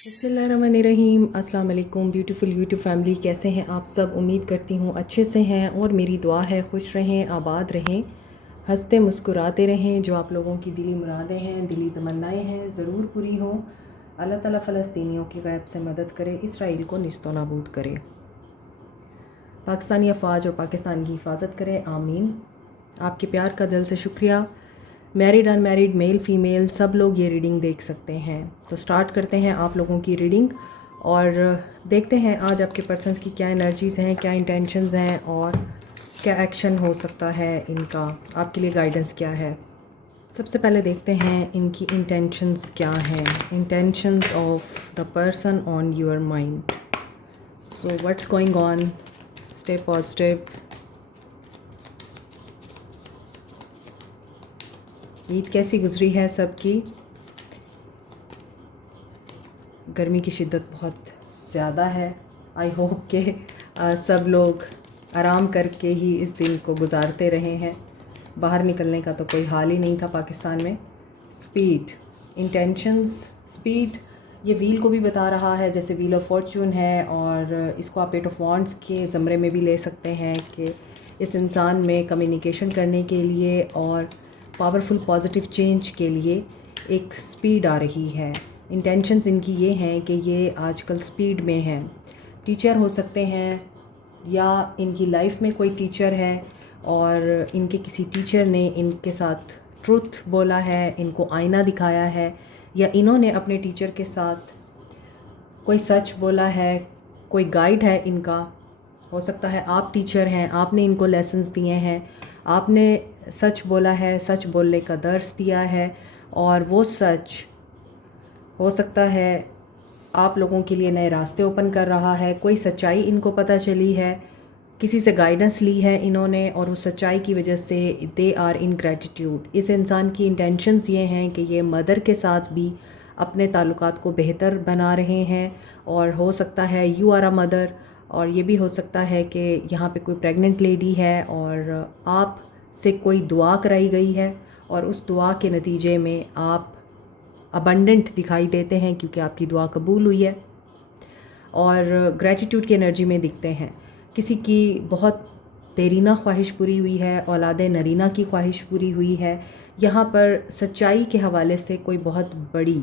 बिस्मिल्लाहिर्रहमानिर्रहीम। अस्सलाम वालेकुम ब्यूटीफुल यूट्यूब फैमिली, कैसे हैं आप सब? उम्मीद करती हूँ अच्छे से हैं और मेरी दुआ है खुश रहें, आबाद रहें, हंसते मुस्कुराते रहें। जो आप लोगों की दिली मुरादें हैं, दिली तमन्नाएं हैं, ज़रूर पूरी हों। अल्लाह ताला फ़लस्तीनियों की गैब से मदद करे, इसराइल को निस्तो नाबूद करे, पाकिस्तानी अफवाज और पाकिस्तान की हिफाजत करे, आमीन। आपके प्यार का दिल से शुक्रिया। मैरिड अनमैरिड, मेल फीमेल, सब लोग ये रीडिंग देख सकते हैं। तो स्टार्ट करते हैं आप लोगों की रीडिंग और देखते हैं आज आपके पर्सन्स की क्या एनर्जीज़ हैं, क्या इंटेंशंस हैं और क्या एक्शन हो सकता है इनका, आपके लिए गाइडेंस क्या है। सबसे पहले देखते हैं इनकी इंटेंशंस क्या हैं, intentions of the person on your mind. So what's going on, stay positive. Eid कैसी गुजरी है सबकी? गर्मी की शिद्दत बहुत ज़्यादा है। आई होप के सब लोग आराम करके ही इस दिन को गुजारते रहे हैं। बाहर निकलने का तो कोई हाल ही नहीं था पाकिस्तान में। स्पीड, इंटेंशंस, स्पीड ये व्हील को भी बता रहा है, जैसे व्हील ऑफ फॉर्चून है, और इसको आप एट ऑफ वॉन्ड्स के ज़मरे में भी ले सकते हैं कि इस इंसान में कम्युनिकेशन करने के लिए और पावरफुल पॉजिटिव चेंज के लिए एक स्पीड आ रही है। इंटेंशंस इनकी ये हैं कि ये आजकल स्पीड में हैं। टीचर हो सकते हैं या इनकी लाइफ में कोई टीचर है और इनके किसी टीचर ने इनके साथ ट्रुथ बोला है, इनको आईना दिखाया है, या इन्होंने अपने टीचर के साथ कोई सच बोला है, कोई गाइड है इनका। हो सकता है आप टीचर हैं, आपने इनको लेसन्स दिए हैं, आपने सच बोला है, सच बोलने का दर्स दिया है, और वो सच हो सकता है आप लोगों के लिए नए रास्ते ओपन कर रहा है। कोई सच्चाई इनको पता चली है, किसी से गाइडेंस ली है इन्होंने, और उस सच्चाई की वजह से दे आर इन ग्रेटिट्यूड। इस इंसान की इंटेंशंस ये हैं कि ये मदर के साथ भी अपने ताल्लुकात को बेहतर बना रहे हैं, और हो सकता है यू आर अ मदर, और ये भी हो सकता है कि यहाँ पे कोई प्रेग्नेंट लेडी है और आप से कोई दुआ कराई गई है और उस दुआ के नतीजे में आप अबंडेंट दिखाई देते हैं क्योंकि आपकी दुआ कबूल हुई है, और ग्रेटिट्यूड की एनर्जी में दिखते हैं। किसी की बहुत देरीना ख्वाहिश पूरी हुई है, औलाद नरीना की ख्वाहिश पूरी हुई है। यहाँ पर सच्चाई के हवाले से कोई बहुत बड़ी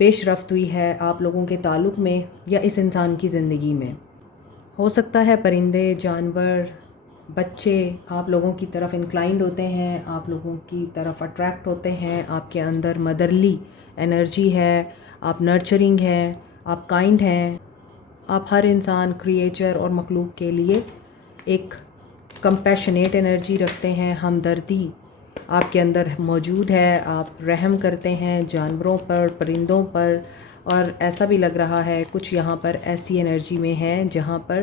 पेशरफ्त हुई है आप लोगों के ताल्लुक़ में या इस इंसान की ज़िंदगी में। हो सकता है परिंदे, जानवर, बच्चे आप लोगों की तरफ इंक्लाइंड होते हैं, आप लोगों की तरफ अट्रैक्ट होते हैं। आपके अंदर मदरली एनर्जी है, आप नर्चरिंग हैं, आप काइंड हैं। आप हर इंसान, क्रिएचर और मखलूक के लिए एक कंपैशनेट एनर्जी रखते हैं, हमदर्दी आपके अंदर मौजूद है। आप रहम करते हैं जानवरों पर, परिंदों पर, और ऐसा भी लग रहा है कुछ यहाँ पर ऐसी एनर्जी में है जहाँ पर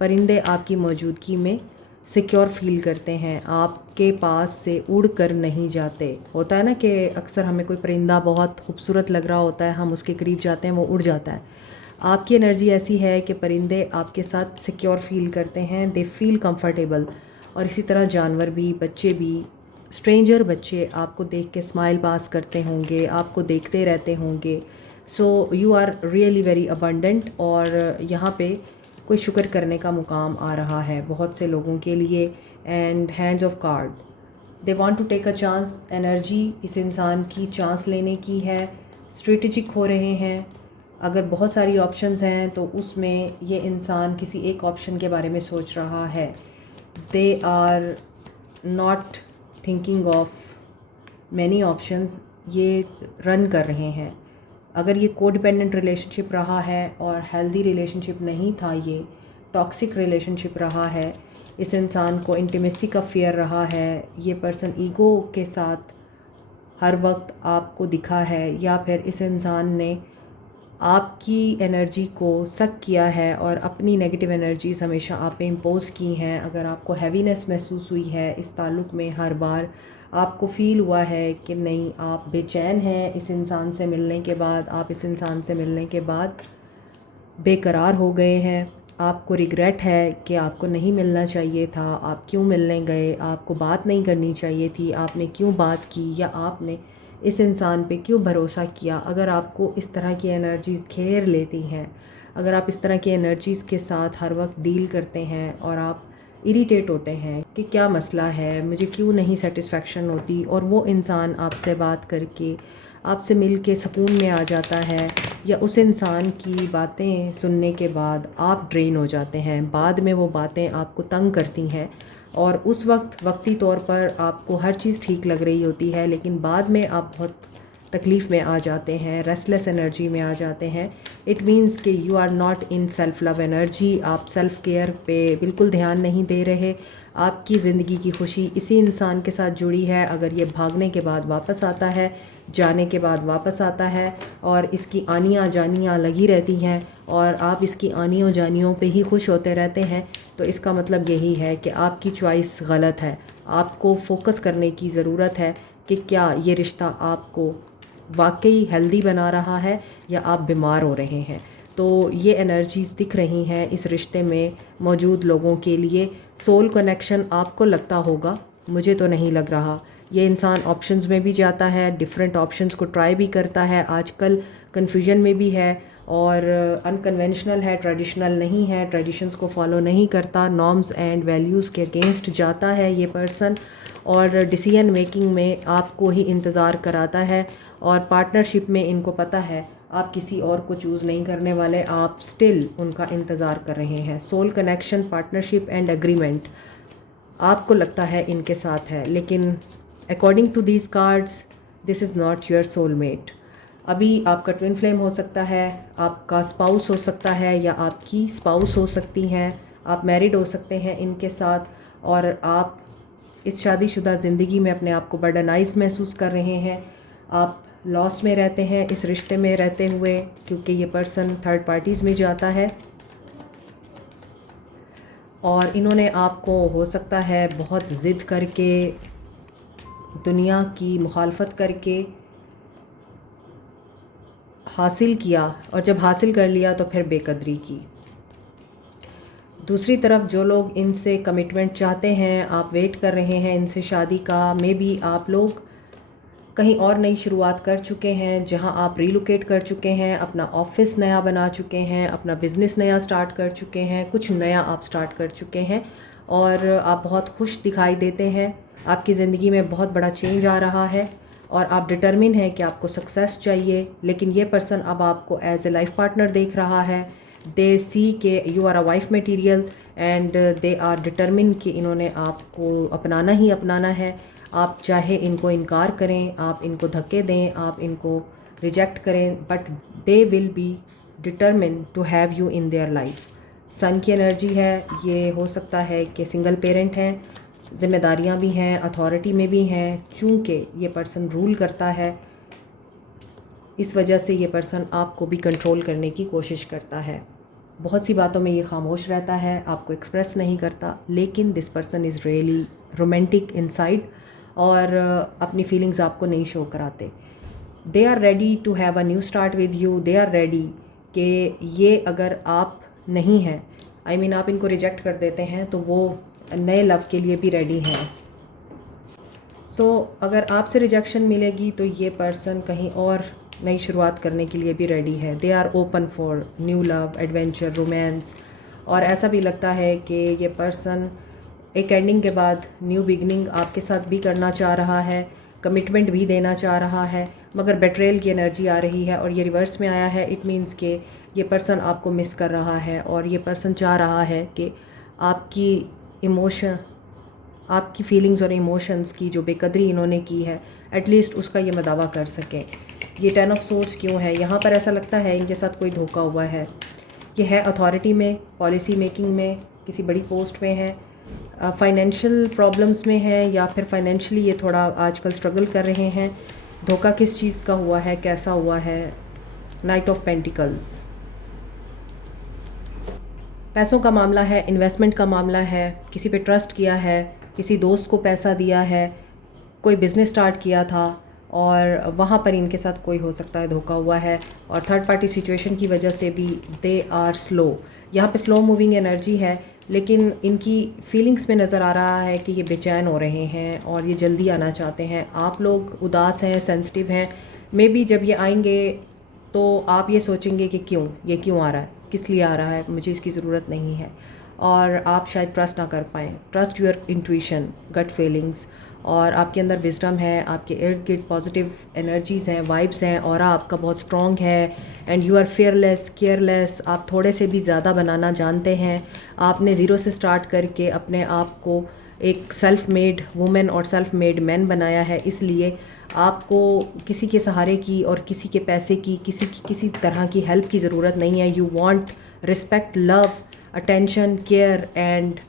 परिंदे आपकी मौजूदगी में सिक्योर फील करते हैं, आपके पास से उड़ कर नहीं जाते। होता है ना कि अक्सर हमें कोई परिंदा बहुत खूबसूरत लग रहा होता है, हम उसके करीब जाते हैं, वो उड़ जाता है। आपकी एनर्जी ऐसी है कि परिंदे आपके साथ सिक्योर फील करते हैं, दे फील कंफर्टेबल। और इसी तरह जानवर भी, बच्चे भी, स्ट्रेंजर बच्चे आपको देख के स्माइल पास करते होंगे, आपको देखते रहते होंगे। So you are really very abundant, और यहाँ पे कोई शुक्र करने का मुकाम आ रहा है बहुत से लोगों के लिए। And hands of card, they want to take a chance. Energy इस इंसान की चांस लेने की है, स्ट्रेटेजिक हो रहे हैं। अगर बहुत सारी ऑप्शंस हैं तो उसमें ये इंसान किसी एक ऑप्शन के बारे में सोच रहा है। They are not thinking of many options, ये रन कर रहे हैं। अगर ये कोडिपेंडेंट रिलेशनशिप रहा है और हेल्दी रिलेशनशिप नहीं था, ये टॉक्सिक रिलेशनशिप रहा है, इस इंसान को इंटीमेसी का फियर रहा है, ये पर्सन ईगो के साथ हर वक्त आपको दिखा है, या फिर इस इंसान ने आपकी एनर्जी को सक किया है और अपनी नेगेटिव एनर्जीज हमेशा आप पे इम्पोज़ की हैं। अगर आपको हैवीनेस महसूस हुई है इस ताल्लुक़ में, हर बार आपको फ़ील हुआ है कि नहीं, आप बेचैन हैं इस इंसान से मिलने के बाद, आप इस इंसान से मिलने के बाद बेकरार हो गए हैं, आपको रिग्रेट है कि आपको नहीं मिलना चाहिए था, आप क्यों मिलने गए, आपको बात नहीं करनी चाहिए थी, आपने क्यों बात की, या आपने इस इंसान पे क्यों भरोसा किया। अगर आपको इस तरह की एनर्जीज़ घेर लेती हैं, अगर आप इस तरह की एनर्जीज़ के साथ हर वक्त डील करते हैं और आप इरिटेट होते हैं कि क्या मसला है, मुझे क्यों नहीं सेटिस्फेक्शन होती, और वो इंसान आपसे बात करके आपसे मिल के सुकून में आ जाता है, या उस इंसान की बातें सुनने के बाद आप ड्रेन हो जाते हैं, बाद में वो बातें आपको तंग करती हैं और उस वक्त वक्ती तौर पर आपको हर चीज़ ठीक लग रही होती है, लेकिन बाद में आप बहुत तकलीफ़ में आ जाते हैं, रेस्टलेस एनर्जी में आ जाते हैं। इट मीन्स कि you are not in self love energy, आप सेल्फ़ केयर पे बिल्कुल ध्यान नहीं दे रहे। आपकी ज़िंदगी की खुशी इसी इंसान के साथ जुड़ी है। अगर ये भागने के बाद वापस आता है, जाने के बाद वापस आता है और इसकी आनियाँ जानियाँ लगी रहती हैं और आप इसकी आनियों जानियों पे ही खुश होते रहते हैं, तो इसका मतलब यही है कि आपकी चॉइस गलत है। आपको फोकस करने की ज़रूरत है कि क्या ये रिश्ता आपको वाकई हेल्दी बना रहा है या आप बीमार हो रहे हैं। तो ये एनर्जीज़ दिख रही हैं इस रिश्ते में मौजूद लोगों के लिए। सोल कनेक्शन आपको लगता होगा, मुझे तो नहीं लग रहा। ये इंसान ऑप्शंस में भी जाता है, डिफरेंट ऑप्शंस को ट्राई भी करता है, आजकल कन्फ्यूजन में भी है और अनकन्वेंशनल है, ट्रेडिशनल नहीं है, ट्रेडिशंस को फॉलो नहीं करता, नॉर्म्स एंड वैल्यूज़ के अगेंस्ट जाता है ये पर्सन और डिसीजन मेकिंग में आपको ही इंतज़ार कराता है। और पार्टनरशिप में इनको पता है आप किसी और को चूज़ नहीं करने वाले, आप स्टिल उनका इंतज़ार कर रहे हैं। Soul connection, partnership and agreement आपको लगता है इनके साथ है, लेकिन according to these cards this is not your soulmate. अभी आपका ट्विन फ्लेम हो सकता है, आपका स्पाउस हो सकता है या आपकी स्पाउस हो सकती हैं, आप मैरिड हो सकते हैं इनके साथ और आप इस शादीशुदा ज़िंदगी में अपने आप को बर्डनाइज महसूस कर रहे हैं। आप लॉस में रहते हैं इस रिश्ते में रहते हुए, क्योंकि ये पर्सन थर्ड पार्टीज़ में जाता है और इन्होंने आपको हो सकता है बहुत ज़िद करके, दुनिया की मुखालफत करके हासिल किया और जब हासिल कर लिया तो फिर बेकदरी की। दूसरी तरफ जो लोग इनसे कमिटमेंट चाहते हैं, आप वेट कर रहे हैं इनसे शादी का, मे बी आप लोग कहीं और नई शुरुआत कर चुके हैं, जहां आप रिलोकेट कर चुके हैं, अपना ऑफिस नया बना चुके हैं, अपना बिज़नेस नया स्टार्ट कर चुके हैं, कुछ नया आप स्टार्ट कर चुके हैं और आप बहुत खुश दिखाई देते हैं। आपकी ज़िंदगी में बहुत बड़ा चेंज आ रहा है और आप डिटर्मिन हैं कि आपको सक्सेस चाहिए, लेकिन ये पर्सन अब आपको एज ए लाइफ पार्टनर देख रहा है। दे सी के you are a wife material and they are determine कि इन्होंने आपको अपनाना ही अपनाना है। आप चाहे इनको इनकार करें, आप इनको धक्के दें, आप इनको रिजेक्ट करें, but they will be determine to have you in their life. Sun की एनर्जी है, ये हो सकता है कि सिंगल पेरेंट हैं, ज़िम्मेदारियां भी हैं, अथॉरिटी में भी हैं। चूँकि ये पर्सन रूल करता है, इस वजह से ये पर्सन आपको भी कंट्रोल करने की कोशिश करता है। बहुत सी बातों में ये खामोश रहता है, आपको एक्सप्रेस नहीं करता, लेकिन this person is really romantic inside और अपनी फीलिंग्स आपको नहीं शो कराते। They are ready to have a new start with you. They are ready कि ये अगर आप नहीं हैं, आई मीन आप इनको रिजेक्ट कर देते हैं, तो वो नए लव के लिए भी रेडी हैं। सो अगर आपसे रिजेक्शन मिलेगी तो ये पर्सन कहीं और नई शुरुआत करने के लिए भी रेडी है। They are open for new love, adventure, romance और ऐसा भी लगता है कि ये पर्सन एक एंडिंग के बाद न्यू बिगनिंग आपके साथ भी करना चाह रहा है, कमिटमेंट भी देना चाह रहा है, मगर बेट्रेयल की एनर्जी आ रही है और ये रिवर्स में आया है। इट मीन्स कि ये पर्सन आपको मिस कर रहा है और ये पर्सन चाह रहा है कि आपकी इमोशन, आपकी फीलिंग्स और इमोशंस की जो बेकदरी इन्होंने की है, एटलीस्ट उसका ये मदावा कर सकें। ये 10 ऑफ सोर्ड्स क्यों है यहाँ पर? ऐसा लगता है इनके साथ कोई धोखा हुआ है। ये है अथॉरिटी में, पॉलिसी मेकिंग में, किसी बड़ी पोस्ट में है, फाइनेंशियल प्रॉब्लम्स में है, या फिर फाइनेंशियली ये थोड़ा आजकल स्ट्रगल कर रहे हैं। धोखा किस चीज़ का हुआ है, कैसा हुआ है? नाइट ऑफ पेंटिकल्स, पैसों का मामला है, इन्वेस्टमेंट का मामला है, किसी पे ट्रस्ट किया है, किसी दोस्त को पैसा दिया है, कोई बिज़नेस स्टार्ट किया था और वहाँ पर इनके साथ कोई हो सकता है धोखा हुआ है। और थर्ड पार्टी सिचुएशन की वजह से भी दे आर स्लो, यहाँ पे स्लो मूविंग एनर्जी है, लेकिन इनकी फीलिंग्स में नज़र आ रहा है कि ये बेचैन हो रहे हैं और ये जल्दी आना चाहते हैं। आप लोग उदास हैं, सेंसिटिव हैं, मे बी जब ये आएंगे तो आप ये सोचेंगे कि ये क्यों आ रहा है, किस लिए आ रहा है, मुझे इसकी ज़रूरत नहीं है। और आप शायद ट्रस्ट ना कर पाएँ। Trust your intuition, gut feelings, और आपके अंदर विजडम है, आपके इर्द गिर्द पॉजिटिव एनर्जीज़ हैं, वाइब्स हैं, और आपका बहुत स्ट्रॉन्ग है and you are fearless, careless. आप थोड़े से भी ज़्यादा बनाना जानते हैं। आपने ज़ीरो से स्टार्ट करके अपने आप को एक सेल्फ मेड वुमेन और सेल्फ मेड मैन बनाया है, इसलिए आपको किसी के सहारे की और किसी के पैसे की, किसी तरह की हेल्प की ज़रूरत नहीं है। You want respect, love, attention, care and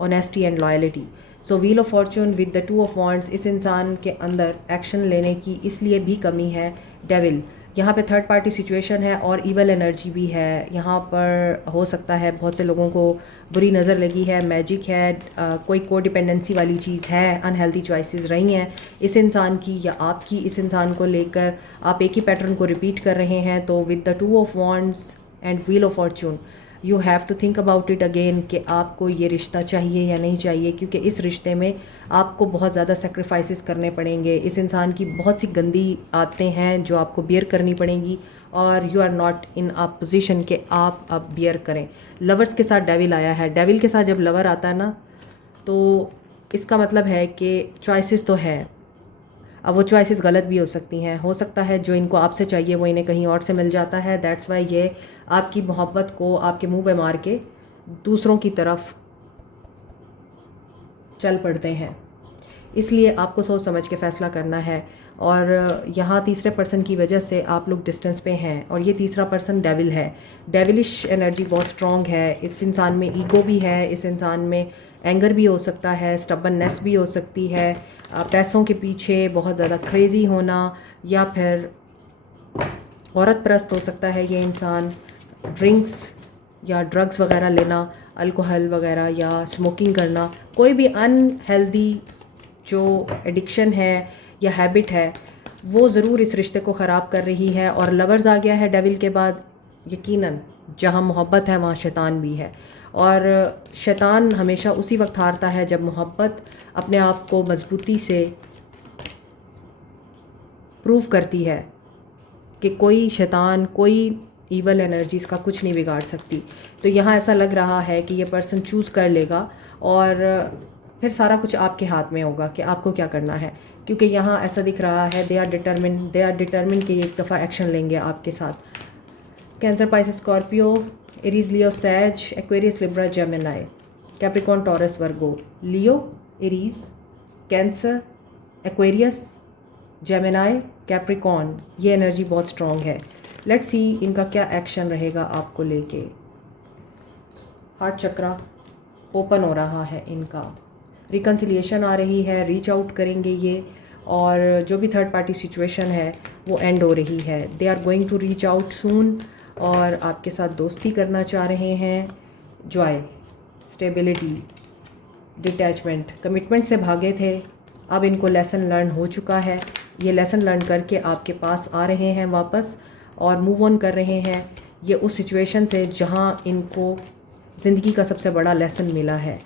honesty and loyalty. So wheel of Fortune with the two of wands, इस इंसान के अंदर एक्शन लेने की इसलिए भी कमी है। डेविल, यहाँ पे थर्ड पार्टी सिचुएशन है और ईवल एनर्जी भी है। यहाँ पर हो सकता है बहुत से लोगों को बुरी नज़र लगी है, मैजिक है, कोई को डिपेंडेंसी वाली चीज़ है, अनहेल्दी चॉइसेस रही हैं इस इंसान की या आपकी। इस इंसान को लेकर आप एक ही पैटर्न को रिपीट कर रहे हैं। तो with the two of wands and wheel of fortune, you have to think about it again कि आपको ये रिश्ता चाहिए या नहीं चाहिए, क्योंकि इस रिश्ते में आपको बहुत ज़्यादा सेक्रीफाइसेस करने पड़ेंगे। इस इंसान की बहुत सी गंदी आदतें हैं जो आपको बियर करनी पड़ेंगी और you are not in a position कि आप अब बियर करें। लवर्स के साथ डेविल आया है। डेविल के साथ जब लवर आता है ना, तो इसका मतलब है कि चॉइसेस तो हैं। अब वो चॉइसेस गलत भी हो सकती हैं। हो सकता है जो इनको आपसे चाहिए वो इन्हें कहीं और से मिल जाता है। दैट्स वाई ये आपकी मोहब्बत को आपके मुंह पे मार के दूसरों की तरफ चल पड़ते हैं। इसलिए आपको सोच समझ के फ़ैसला करना है। और यहाँ तीसरे पर्सन की वजह से आप लोग डिस्टेंस पे हैं और ये तीसरा पर्सन डेविल है। डेविलिश एनर्जी बहुत स्ट्रॉन्ग है। इस इंसान में ईगो भी है, इस इंसान में एंगर भी हो सकता है, स्टबननेस भी हो सकती है, पैसों के पीछे बहुत ज़्यादा क्रेज़ी होना, या फिर औरत परस्त हो सकता है ये इंसान। ड्रिंक्स या ड्रग्स वगैरह लेना, अल्कोहल वगैरह या स्मोकिंग करना, कोई भी अनहेल्दी जो एडिक्शन है या हैबिट है वो ज़रूर इस रिश्ते को ख़राब कर रही है। और लवर्स आ गया है डेविल के बाद। यकीनन जहाँ मोहब्बत है वहाँ शैतान भी है, और शैतान हमेशा उसी वक्त हारता है जब मोहब्बत अपने आप को मजबूती से प्रूव करती है कि कोई शैतान, कोई ईवल एनर्जीज़ का कुछ नहीं बिगाड़ सकती। तो यहाँ ऐसा लग रहा है कि ये पर्सन चूज़ कर लेगा और फिर सारा कुछ आपके हाथ में होगा कि आपको क्या करना है, क्योंकि यहाँ ऐसा दिख रहा है दे आर डिटर्मिन कि ये एक दफ़ा एक्शन लेंगे आपके साथ। Cancer, Pisces, Scorpio, Aries, Leo, Sag, Aquarius, Libra, Gemini, Capricorn, Taurus, Virgo. Leo, Aries, Cancer, Aquarius, Gemini, Capricorn, ये एनर्जी बहुत स्ट्रॉन्ग है। लेट्स सी इनका क्या एक्शन रहेगा आपको लेके। हार्ट चक्रा ओपन हो रहा है इनका, रिकन्सिलिएशन आ रही है, रीच आउट करेंगे ये, और जो भी थर्ड पार्टी सिचुएशन है वो एंड हो रही है। They are going to reach out soon और आपके साथ दोस्ती करना चाह रहे हैं। जॉय, स्टेबिलिटी, डिटैचमेंट, कमिटमेंट से भागे थे, अब इनको लेसन लर्न हो चुका है। ये लेसन लर्न करके आपके पास आ रहे हैं वापस और मूव ऑन कर रहे हैं ये उस सिचुएशन से जहां इनको ज़िंदगी का सबसे बड़ा लेसन मिला है।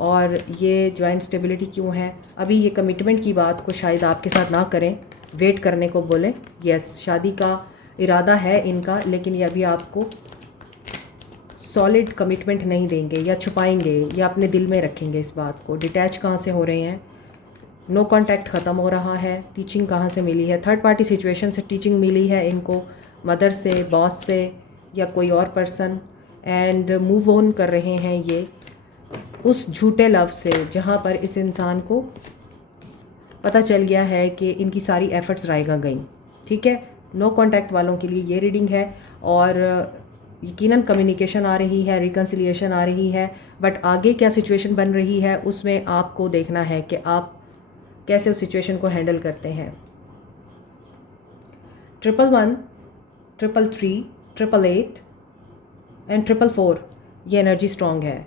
और ये जॉइंट स्टेबिलिटी क्यों है? अभी ये कमिटमेंट की बात को शायद आपके साथ ना करें, वेट करने को बोलें। यस, शादी का इरादा है इनका, लेकिन ये अभी आपको सॉलिड कमिटमेंट नहीं देंगे या छुपाएंगे या अपने दिल में रखेंगे इस बात को। डिटैच कहाँ से हो रहे हैं? नो कांटेक्ट ख़त्म हो रहा है। टीचिंग कहाँ से मिली है? थर्ड पार्टी सिचुएशन से टीचिंग मिली है इनको, मदर से, बॉस से या कोई और पर्सन, एंड मूव ऑन कर रहे हैं ये उस झूठे लव से जहाँ पर इस इंसान को पता चल गया है कि इनकी सारी एफर्ट्स रायगा गई। ठीक है, नो कांटेक्ट वालों के लिए ये रीडिंग है और यकीनन कम्युनिकेशन आ रही है, रिकन्सिलिएशन आ रही है, बट आगे क्या सिचुएशन बन रही है उसमें आपको देखना है कि आप कैसे उस सिचुएशन को हैंडल करते हैं। 111, 333, 888 एंड 444 ये एनर्जी स्ट्रॉन्ग है।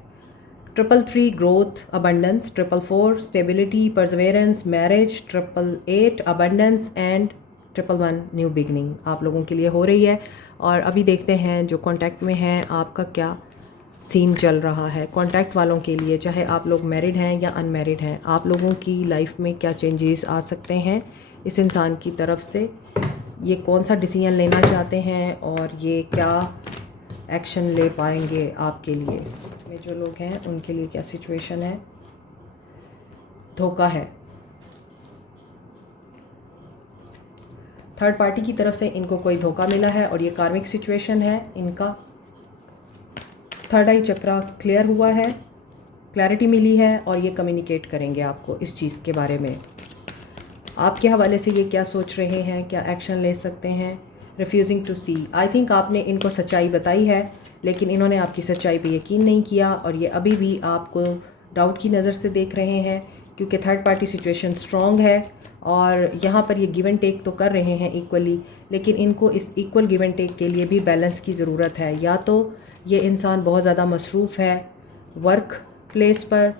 333 growth abundance, 444 stability Perseverance marriage, 888 abundance and 111 new beginning आप लोगों के लिए हो रही है। और अभी देखते हैं जो कांटेक्ट में हैं आपका क्या सीन चल रहा है। कांटेक्ट वालों के लिए, चाहे आप लोग मैरिड हैं या अनमैरिड हैं, आप लोगों की लाइफ में क्या चेंजेस आ सकते हैं इस इंसान की तरफ से, ये कौन सा डिसीजन लेना चाहते हैं और ये क्या एक्शन ले पाएंगे आपके लिए। में जो लोग हैं उनके लिए क्या सिचुएशन है। धोखा है, थर्ड पार्टी की तरफ से इनको कोई धोखा मिला है और ये कार्मिक सिचुएशन है इनका। थर्ड आई चक्रा क्लियर हुआ है, क्लैरिटी मिली है और ये कम्युनिकेट करेंगे आपको इस चीज़ के बारे में। आपके हवाले से ये क्या सोच रहे हैं, क्या एक्शन ले सकते हैं। Refusing to see, I think आपने इनको सच्चाई बताई है लेकिन इन्होंने आपकी सच्चाई पे यकीन नहीं किया और ये अभी भी आपको डाउट की नज़र से देख रहे हैं क्योंकि थर्ड पार्टी सिचुएशन स्ट्रॉन्ग है और यहाँ पर ये गिव एंड टेक तो कर रहे हैं इक्वली, लेकिन इनको इस इक्वल गिव एंड टेक के लिए भी बैलेंस की ज़रूरत है। या तो ये इंसान बहुत ज़्यादा मसरूफ़ है वर्क प्लेस पर,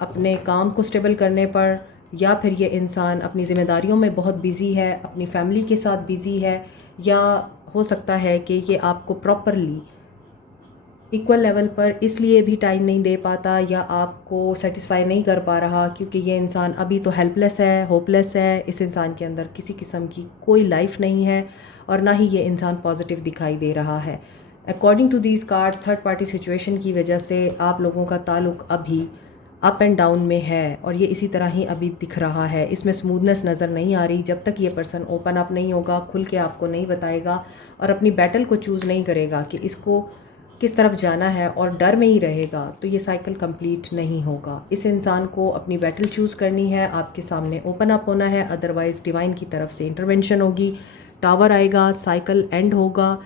अपने काम को स्टेबल करने पर, या फिर ये इंसान अपनी ज़िम्मेदारियों में बहुत बिज़ी है, अपनी फैमिली के साथ बिज़ी है, या हो सकता है कि ये आपको प्रॉपरली इक्वल लेवल पर इसलिए भी टाइम नहीं दे पाता या आपको सेटिस्फाई नहीं कर पा रहा क्योंकि ये इंसान अभी तो हेल्पलेस है, होपलेस है। इस इंसान के अंदर किसी किस्म की कोई लाइफ नहीं है और ना ही ये इंसान पॉजिटिव दिखाई दे रहा है। According to these card, third party situation की वजह से आप लोगों का ताल्लुक़ अभी अप एंड डाउन में है और ये इसी तरह ही अभी दिख रहा है। इसमें स्मूथनेस नज़र नहीं आ रही जब तक ये पर्सन ओपन अप नहीं होगा, खुल के आपको नहीं बताएगा और अपनी बैटल को चूज़ नहीं करेगा कि इसको किस तरफ जाना है और डर में ही रहेगा, तो ये साइकिल कंप्लीट नहीं होगा। इस इंसान को अपनी बैटल चूज़ करनी है, आपके सामने ओपन अप होना है, अदरवाइज़ डिवाइन की तरफ से इंटरवेंशन होगी, टावर आएगा, साइकिल एंड होगा,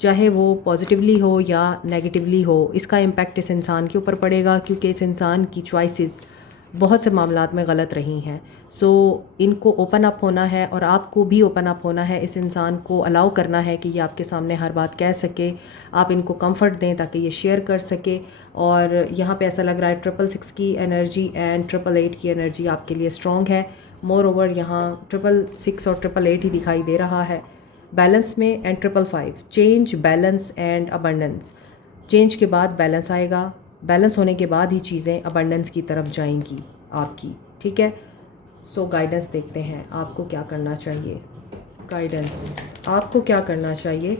चाहे वो पॉजिटिवली हो या नेगेटिवली हो। इसका इम्पैक्ट इस इंसान के ऊपर पड़ेगा क्योंकि इस इंसान की चॉइसेस बहुत से मामलात में गलत रही हैं। सो इनको ओपन अप होना है और आपको भी ओपन अप होना है। इस इंसान को अलाउ करना है कि ये आपके सामने हर बात कह सके, आप इनको कंफर्ट दें ताकि ये शेयर कर सके। और यहाँ पे ऐसा लग रहा है 666 की एनर्जी एंड 888 की एनर्जी आपके लिए स्ट्रॉन्ग है। मोर ओवर यहाँ 666 और 888 ही दिखाई दे रहा है बैलेंस में, and 555 change, balance and abundance. Change के बाद बैलेंस आएगा, बैलेंस होने के बाद ही चीज़ें अबंडेंस की तरफ जाएंगी आपकी, ठीक है। सो गाइडेंस देखते हैं आपको क्या करना चाहिए। गाइडेंस आपको क्या करना चाहिए।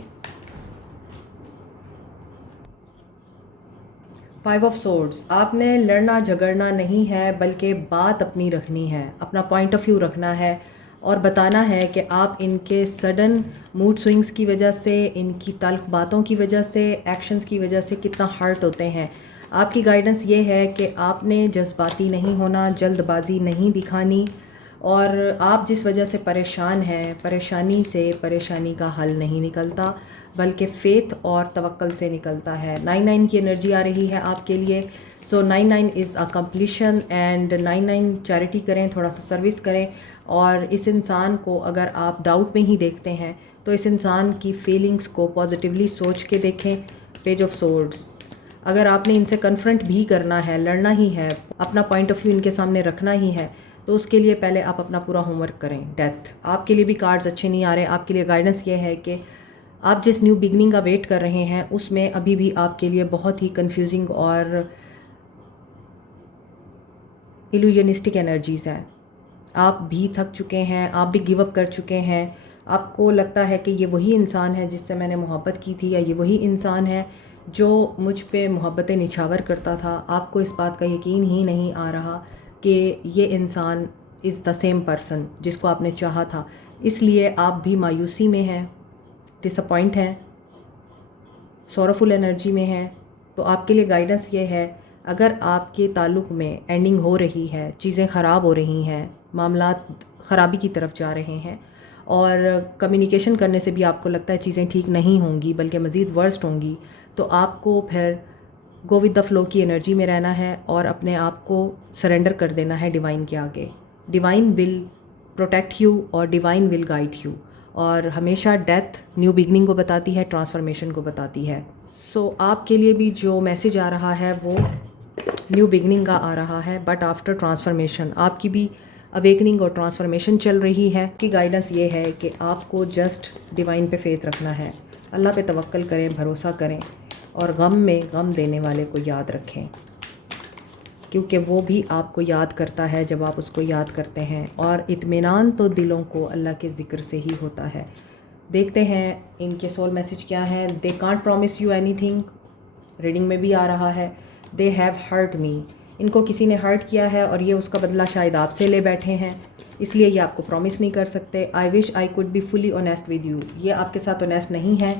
5 ऑफ सोर्ड्स, आपने लड़ना झगड़ना नहीं है बल्कि बात अपनी रखनी है, अपना पॉइंट ऑफ व्यू रखना है और बताना है कि आप इनके सडन मूड स्विंग्स की वजह से, इनकी तल्ख बातों की वजह से, एक्शंस की वजह से कितना हर्ट होते हैं। आपकी गाइडेंस ये है कि आपने जज्बाती नहीं होना, जल्दबाजी नहीं दिखानी और आप जिस वजह से परेशान हैं, परेशानी से परेशानी का हल नहीं निकलता बल्कि फ़ेथ और तवक्कल से निकलता है। 99 की एनर्जी आ रही है आपके लिए। सो 99 is a completion and 99 charity करें, थोड़ा सा सर्विस करें। और इस इंसान को अगर आप डाउट में ही देखते हैं तो इस इंसान की फीलिंग्स को पॉजिटिवली सोच के देखें। पेज ऑफ सोर्ड्स, अगर आपने इनसे कन्फ्रंट भी करना है, लड़ना ही है, अपना पॉइंट ऑफ व्यू इनके सामने रखना ही है, तो उसके लिए पहले आप अपना पूरा होमवर्क करें। डेथ, आपके लिए भी कार्ड्स अच्छे नहीं आ रहे। आपके लिए गाइडेंस ये है कि आप जिस न्यू बिगनिंग का वेट कर रहे हैं उसमें अभी भी आपके लिए बहुत ही कंफ्यूजिंग और इल्यूजनिस्टिक एनर्जीज़ हैं। आप भी थक चुके हैं, आप भी गिव अप कर चुके हैं। आपको लगता है कि ये वही इंसान है जिससे मैंने मोहब्बत की थी, या ये वही इंसान है जो मुझ पे मोहब्बतें निछावर करता था। आपको इस बात का यकीन ही नहीं आ रहा कि ये इंसान इज़ द सेम पर्सन जिसको आपने चाहा था, इसलिए आप भी मायूसी में हैं, डिसअपॉइंट हैं, सॉरोफुल एनर्जी में हैं। तो आपके लिए गाइडेंस ये है, अगर आपके ताल्लुक़ में एंडिंग हो रही है, चीज़ें ख़राब हो रही हैं, मामलात ख़राबी की तरफ जा रहे हैं और कम्युनिकेशन करने से भी आपको लगता है चीज़ें ठीक नहीं होंगी बल्कि मज़ीद वर्स्ट होंगी, तो आपको फिर गो विद द फ्लो की एनर्जी में रहना है और अपने आप को सरेंडर कर देना है डिवाइन के आगे। डिवाइन विल प्रोटेक्ट यू और डिवाइन विल गाइड यू। और हमेशा डेथ न्यू बिगनिंग को बताती है, ट्रांसफॉर्मेशन को बताती है। सो आपके लिए भी जो मैसेज आ रहा है वो न्यू बिगनिंग का आ रहा है, बट आफ्टर ट्रांसफॉर्मेशन आपकी भी अवेकनिंग और ट्रांसफॉर्मेशन चल रही है। कि गाइडेंस ये है कि आपको जस्ट डिवाइन पे फेथ रखना है, अल्लाह पे तवक्कल करें, भरोसा करें और गम में गम देने वाले को याद रखें, क्योंकि वो भी आपको याद करता है जब आप उसको याद करते हैं। और इत्मीनान तो दिलों को अल्लाह के ज़िक्र से ही होता है। देखते हैं इनके सोल मैसेज क्या है। They can't promise you anything, reading में भी आ रहा है। दे हैव हर्ट मी, इनको किसी ने हर्ट किया है और ये उसका बदला शायद आपसे ले बैठे हैं, इसलिए ये आपको प्रॉमिस नहीं कर सकते। I wish I could be fully honest with you, ये आपके साथ ऑनेस्ट नहीं है।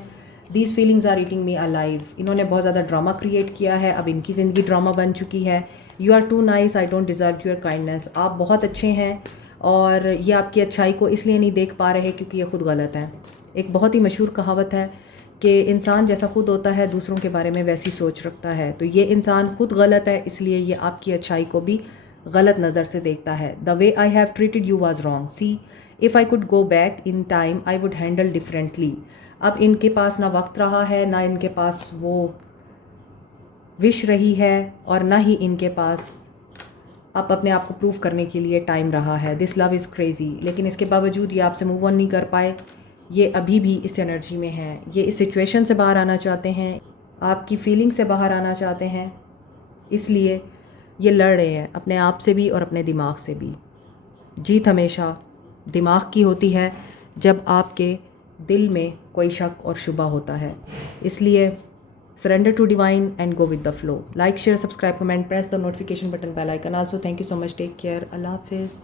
These feelings are eating me alive, इन्होंने बहुत ज़्यादा ड्रामा क्रिएट किया है, अब इनकी ज़िंदगी ड्रामा बन चुकी है। You are too nice, I don't deserve your kindness, आप बहुत अच्छे हैं और ये आपकी अच्छाई को इसलिए नहीं देख पा रहे क्योंकि ये खुद गलत है। एक बहुत ही मशहूर कहावत है कि इंसान जैसा खुद होता है दूसरों के बारे में वैसी सोच रखता है, तो ये इंसान खुद गलत है, इसलिए ये आपकी अच्छाई को भी गलत नज़र से देखता है। The way I have treated you was wrong, C if I could go back in time I would handle differently. अब इनके पास ना वक्त रहा है, ना इनके पास वो विश रही है और ना ही इनके पास अब अपने आप को प्रूव करने के लिए टाइम रहा है। दिस लव इज़ क्रेज़ी, लेकिन इसके बावजूद ये आपसे मूव ऑन नहीं कर पाए, ये अभी भी इस एनर्जी में हैं, ये इस सिचुएशन से बाहर आना चाहते हैं, आपकी फीलिंग से बाहर आना चाहते हैं, इसलिए ये लड़ रहे हैं अपने आप से भी और अपने दिमाग से भी। जीत हमेशा दिमाग की होती है जब आपके दिल में कोई शक और शुबा होता है, इसलिए surrender to divine and go with the flow. Like, share, subscribe, comment, press the notification button, bell icon. Also, thank you so much. Take care. Allah Hafiz.